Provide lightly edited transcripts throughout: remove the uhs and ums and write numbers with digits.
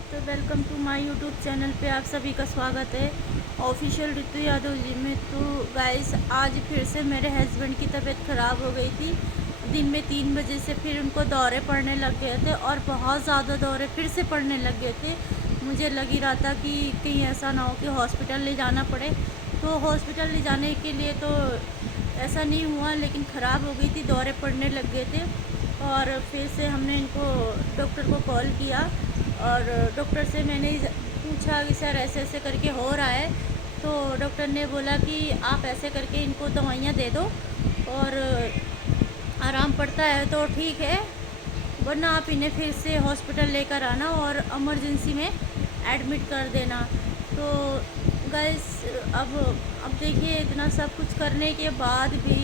तो welcome to my YouTube channel पे आप सभी का स्वागत है ऑफिशियल ऋतु यादव जी में। तो गाइस, आज फिर से मेरे हस्बैंड की तबीयत ख़राब हो गई थी। दिन में 3 बजे से फिर उनको दौरे पड़ने लग गए थे और बहुत ज़्यादा दौरे फिर से पड़ने लग गए थे। मुझे लग ही रहा था कि कहीं ऐसा ना हो कि हॉस्पिटल ले जाना पड़े। तो हॉस्पिटल ले जाने के लिए तो ऐसा नहीं हुआ, लेकिन ख़राब हो गई थी, दौरे पड़ने लग गए थे। और फिर से हमने इनको डॉक्टर को कॉल किया और डॉक्टर से मैंने पूछा कि सर ऐसे ऐसे करके हो रहा है। तो डॉक्टर ने बोला कि आप ऐसे करके इनको दवाइयाँ दे दो और आराम पड़ता है तो ठीक है, वरना आप इन्हें फिर से हॉस्पिटल लेकर आना और इमरजेंसी में एडमिट कर देना। तो गाइस, अब देखिए, इतना सब कुछ करने के बाद भी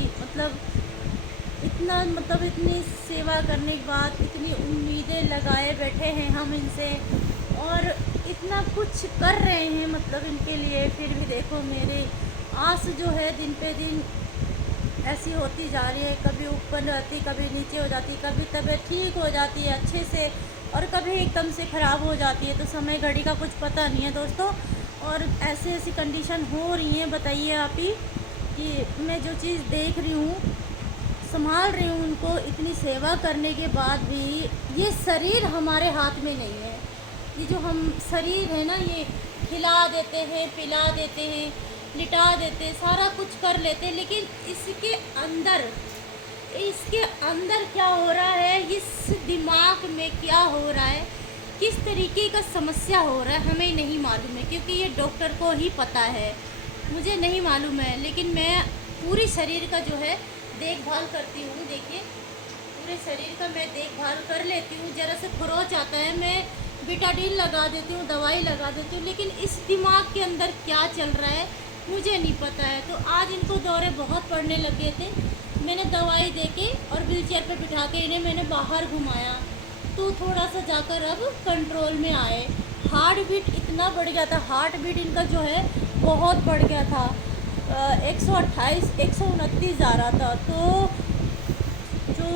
इतनी सेवा करने के बाद इतनी उम्मीदें लगाए बैठे हैं हम इनसे और इतना कुछ कर रहे हैं इनके लिए, फिर भी देखो मेरी आस जो है दिन पे दिन ऐसी होती जा रही है। कभी ऊपर रहती, कभी नीचे हो जाती, कभी तबीयत ठीक हो जाती है अच्छे से और कभी एकदम से ख़राब हो जाती है। तो समय घड़ी का कुछ पता नहीं है दोस्तों। और ऐसी ऐसी कंडीशन हो रही है, बताइए आप ही, कि मैं जो चीज़ देख रही हूँ, संभाल रही हूँ उनको, इतनी सेवा करने के बाद भी ये शरीर हमारे हाथ में नहीं है। ये जो हम शरीर है ना, ये खिला देते हैं, पिला देते हैं, लिटा देते हैं, सारा कुछ कर लेते हैं, लेकिन इसके अंदर क्या हो रहा है, इस दिमाग में क्या हो रहा है, किस तरीके का समस्या हो रहा है, हमें नहीं मालूम है। क्योंकि ये डॉक्टर को ही पता है, मुझे नहीं मालूम है। लेकिन मैं पूरी शरीर का जो है देखभाल करती हूँ। देखिए, पूरे शरीर का मैं देखभाल कर लेती हूँ। ज़रा से खरोच आता है, मैं बिटाडीन लगा देती हूँ, दवाई लगा देती हूँ, लेकिन इस दिमाग के अंदर क्या चल रहा है मुझे नहीं पता है। तो आज इनको दौरे बहुत पड़ने लगे थे। मैंने दवाई देके और व्हीलचेयर पे बिठा के इन्हें मैंने बाहर घुमाया, तो थोड़ा सा जाकर अब कंट्रोल में आए। हार्ट बीट इतना बढ़ गया था, हार्ट बीट इनका जो है बहुत बढ़ गया था, 128 129 आ रहा था। तो जो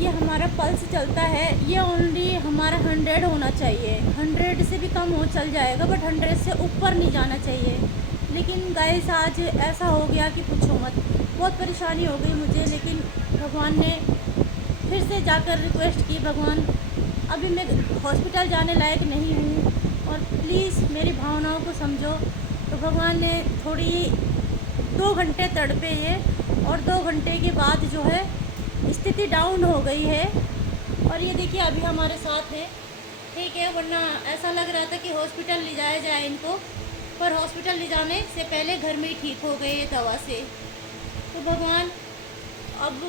ये हमारा पल्स चलता है, ये ओनली हमारा 100 होना चाहिए। 100 से भी कम हो चल जाएगा, बट 100 से ऊपर नहीं जाना चाहिए। लेकिन गाइस, आज ऐसा हो गया कि पूछो मत, बहुत परेशानी हो गई मुझे। लेकिन भगवान ने फिर से जाकर रिक्वेस्ट की, भगवान अभी मैं हॉस्पिटल जाने लायक नहीं हूँ और प्लीज़ मेरी भावनाओं को समझो। तो भगवान ने थोड़ी 2 घंटे तड़पे ये, और 2 घंटे के बाद जो है स्थिति डाउन हो गई है। और ये देखिए अभी हमारे साथ है, ठीक है। वरना ऐसा लग रहा था कि हॉस्पिटल ले जाया जाए इनको, पर हॉस्पिटल ले जाने से पहले घर में ही ठीक हो गए ये दवा से। तो भगवान, अब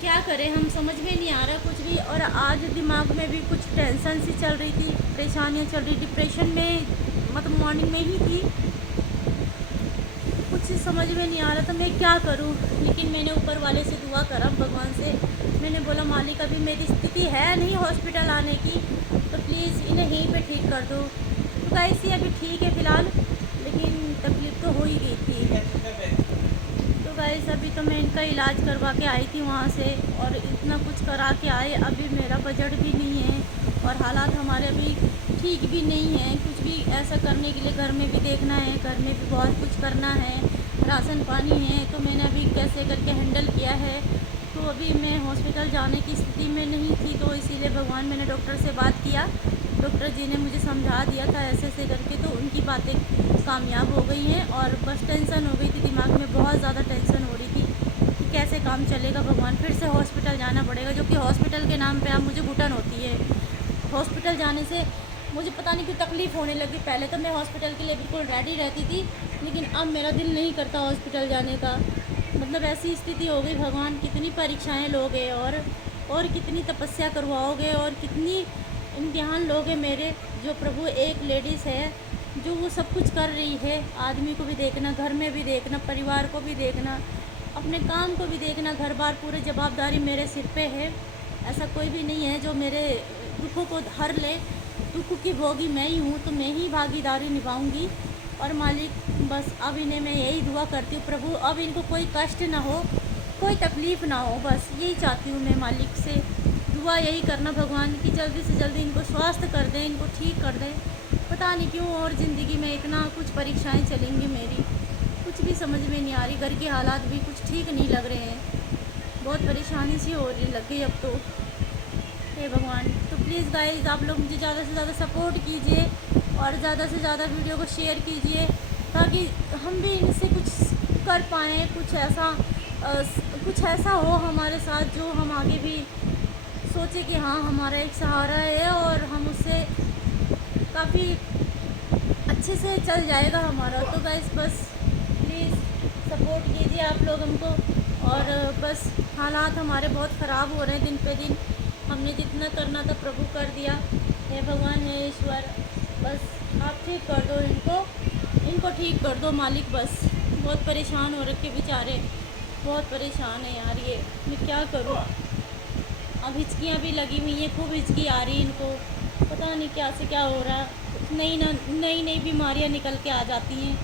क्या करें, हम समझ में नहीं आ रहा कुछ भी। और आज दिमाग में भी कुछ टेंशन सी चल रही थी, परेशानियाँ चल रही, डिप्रेशन में मॉर्निंग में ही थी, कुछ समझ में नहीं आ रहा था मैं क्या करूं। लेकिन मैंने ऊपर वाले से दुआ करा, भगवान से मैंने बोला, मालिक अभी मेरी स्थिति है नहीं हॉस्पिटल आने की, तो प्लीज़ इन्हें यहीं पे ठीक कर दो। तो गाइस, ये अभी ठीक है फ़िलहाल, लेकिन तकलीफ़ तो हो ही गई थी। तो गाइस, अभी तो मैं इनका इलाज करवा के आई थी वहाँ से, और इतना कुछ करा के आए। अभी मेरा बजट भी नहीं है और हालात हमारे अभी ठीक भी नहीं है। कुछ भी ऐसा करने के लिए घर में भी देखना है, घर में भी बहुत कुछ करना है, राशन पानी है। तो मैंने अभी कैसे करके हैंडल किया है। तो अभी मैं हॉस्पिटल जाने की स्थिति में नहीं थी, तो इसीलिए भगवान, मैंने डॉक्टर से बात किया, डॉक्टर जी ने मुझे समझा दिया था ऐसे ऐसे करके। तो उनकी बातें कामयाब हो गई हैं और बस टेंशन हो गई थी, दिमाग में बहुत ज़्यादा टेंशन हो रही थी कि कैसे काम चलेगा। भगवान, फिर से हॉस्पिटल जाना पड़ेगा, जो कि हॉस्पिटल के नाम पे अब मुझे घुटन होती है। हॉस्पिटल जाने से मुझे पता नहीं क्यों तकलीफ़ होने लगी। पहले तो मैं हॉस्पिटल के लिए बिल्कुल रेडी रहती थी, लेकिन अब मेरा दिल नहीं करता हॉस्पिटल जाने का। ऐसी स्थिति हो गई। भगवान, कितनी परीक्षाएं लोगे और कितनी तपस्या करवाओगे और कितनी इम्तिहान लोगे मेरे। जो प्रभु, एक लेडीज़ है जो वो सब कुछ कर रही है, आदमी को भी देखना, घर में भी देखना, परिवार को भी देखना, अपने काम को भी देखना, घर बार पूरी जवाबदारी मेरे सिर पे है। ऐसा कोई भी नहीं है जो मेरे दुखों को हर ले। दुख की भोगी मैं ही हूँ, तो मैं ही भागीदारी निभाऊंगी। और मालिक, बस अब इन्हें मैं यही दुआ करती हूँ, प्रभु अब इनको कोई कष्ट ना हो, कोई तकलीफ़ ना हो, बस यही चाहती हूँ मैं मालिक से। दुआ यही करना भगवान की जल्दी से जल्दी इनको स्वास्थ्य कर दें, इनको ठीक कर दें। पता नहीं क्यों और ज़िंदगी में इतना कुछ परीक्षाएं चलेंगी मेरी, कुछ भी समझ में नहीं आ रही। घर के हालात भी कुछ ठीक नहीं लग रहे हैं, बहुत परेशानी सी हो रही लग गई अब तो। हे भगवान, तो प्लीज़ गाइस आप लोग मुझे ज़्यादा से ज़्यादा सपोर्ट कीजिए और ज़्यादा से ज़्यादा वीडियो को शेयर कीजिए, ताकि हम भी इनसे कुछ कर पाएँ, कुछ ऐसा हो हमारे साथ जो हम आगे भी सोचे कि हाँ हमारा एक सहारा है और हम उससे काफ़ी अच्छे से चल जाएगा हमारा। तो गाइस बस प्लीज़ सपोर्ट कीजिए आप लोग हमको। और बस हालात हमारे बहुत ख़राब हो रहे हैं दिन पे दिन। हमने जितना करना था प्रभु कर दिया। हे भगवान, हे ईश्वर, बस आप ठीक कर दो इनको ठीक कर दो मालिक। बस बहुत परेशान हो रखे बेचारे, बहुत परेशान है यार। ये मैं क्या करूँ, अब हिचकियाँ भी लगी हुई हैं, खूब हिचकी आ रही है इनको। पता नहीं क्या से क्या हो रहा है, नई बीमारियाँ निकल के आ जाती हैं।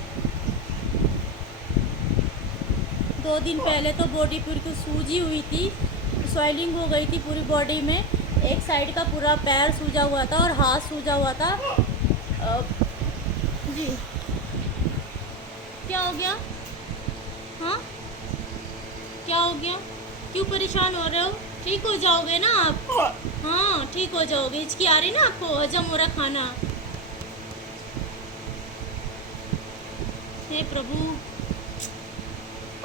2 दिन पहले तो बॉडी पूरी को सूजी हुई थी, स्वेलिंग हो गई थी पूरी बॉडी में। एक साइड का पूरा पैर सूजा हुआ था और हाथ सूजा हुआ था। जी क्या हो गया? हाँ क्या हो गया? क्यों परेशान हो रहे हो? ठीक हो जाओगे ना आप? हाँ ठीक हो जाओगे। हिचकी आ रही ना आपको, हजम हो रहा खाना? हे प्रभु,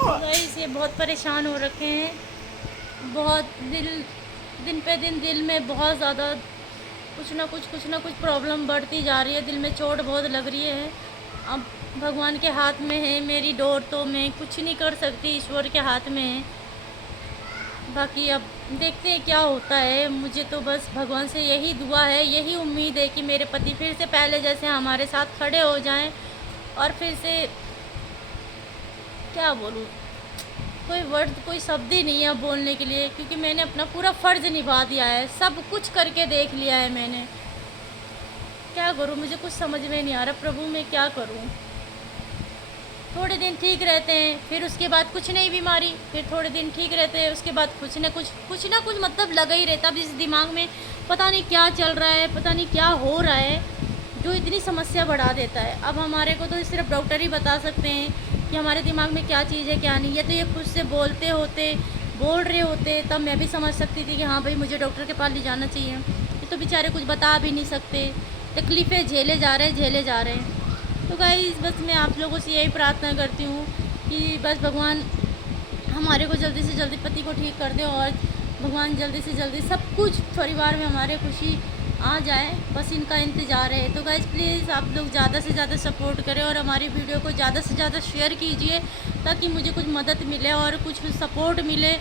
गाइस ये बहुत परेशान हो रखे हैं। बहुत दिन पे दिन दिल में बहुत ज़्यादा कुछ ना कुछ प्रॉब्लम बढ़ती जा रही है। दिल में चोट बहुत लग रही है। अब भगवान के हाथ में है मेरी डोर, तो मैं कुछ नहीं कर सकती, ईश्वर के हाथ में है। बाकी अब देखते हैं क्या होता है। मुझे तो बस भगवान से यही दुआ है, यही उम्मीद है कि मेरे पति फिर से पहले जैसे हमारे साथ खड़े हो जाएं। और फिर से क्या बोलूँ, कोई वर्ड, कोई शब्द ही नहीं है बोलने के लिए, क्योंकि मैंने अपना पूरा फ़र्ज़ निभा दिया है। सब कुछ करके देख लिया है मैंने। क्या करूँ, मुझे कुछ समझ में नहीं आ रहा प्रभु, मैं क्या करूँ। थोड़े दिन ठीक रहते हैं, फिर उसके बाद कुछ नई बीमारी, फिर थोड़े दिन ठीक रहते हैं, उसके बाद कुछ ना कुछ मतलब लगा ही रहता। अब इस दिमाग में पता नहीं क्या चल रहा है, पता नहीं क्या हो रहा है, जो इतनी समस्या बढ़ा देता है। अब हमारे को तो सिर्फ डॉक्टर ही बता सकते हैं कि हमारे दिमाग में क्या चीज़ है क्या नहीं है। तो ये खुद से बोल रहे होते तब मैं भी समझ सकती थी कि हाँ भाई मुझे डॉक्टर के पास ले जाना चाहिए। ये तो बेचारे कुछ बता भी नहीं सकते, तकलीफ़ें झेले जा रहे हैं। तो गाइस बस मैं आप लोगों से यही प्रार्थना करती हूँ कि बस भगवान हमारे को जल्दी से जल्दी पति को ठीक कर दे और भगवान जल्दी से जल्दी सब कुछ परिवार में हमारे खुशी आ जाए, बस इनका इंतज़ार है। तो गाइस प्लीज़ आप लोग ज़्यादा से ज़्यादा सपोर्ट करें और हमारी वीडियो को ज़्यादा से ज़्यादा शेयर कीजिए, ताकि मुझे कुछ मदद मिले और कुछ सपोर्ट मिले,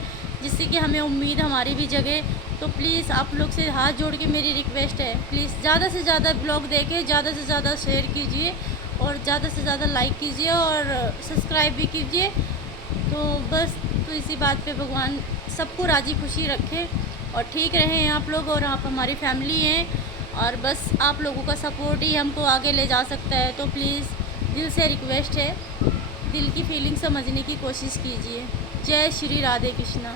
जिससे कि हमें उम्मीद हमारी भी जगे। तो प्लीज़ आप लोग से हाथ जोड़ के मेरी रिक्वेस्ट है, प्लीज़ ज़्यादा से ज़्यादा ब्लॉग देखें, ज़्यादा से ज़्यादा शेयर कीजिए और ज़्यादा से ज़्यादा लाइक कीजिए और सब्सक्राइब भी कीजिए। तो बस तो इसी बात पे भगवान सबको राज़ी खुशी रखे और ठीक रहें आप लोग, और आप हमारी फैमिली हैं और बस आप लोगों का सपोर्ट ही हमको आगे ले जा सकता है। तो प्लीज़ दिल से रिक्वेस्ट है, दिल की फीलिंग समझने की कोशिश कीजिए। जय श्री राधे कृष्णा।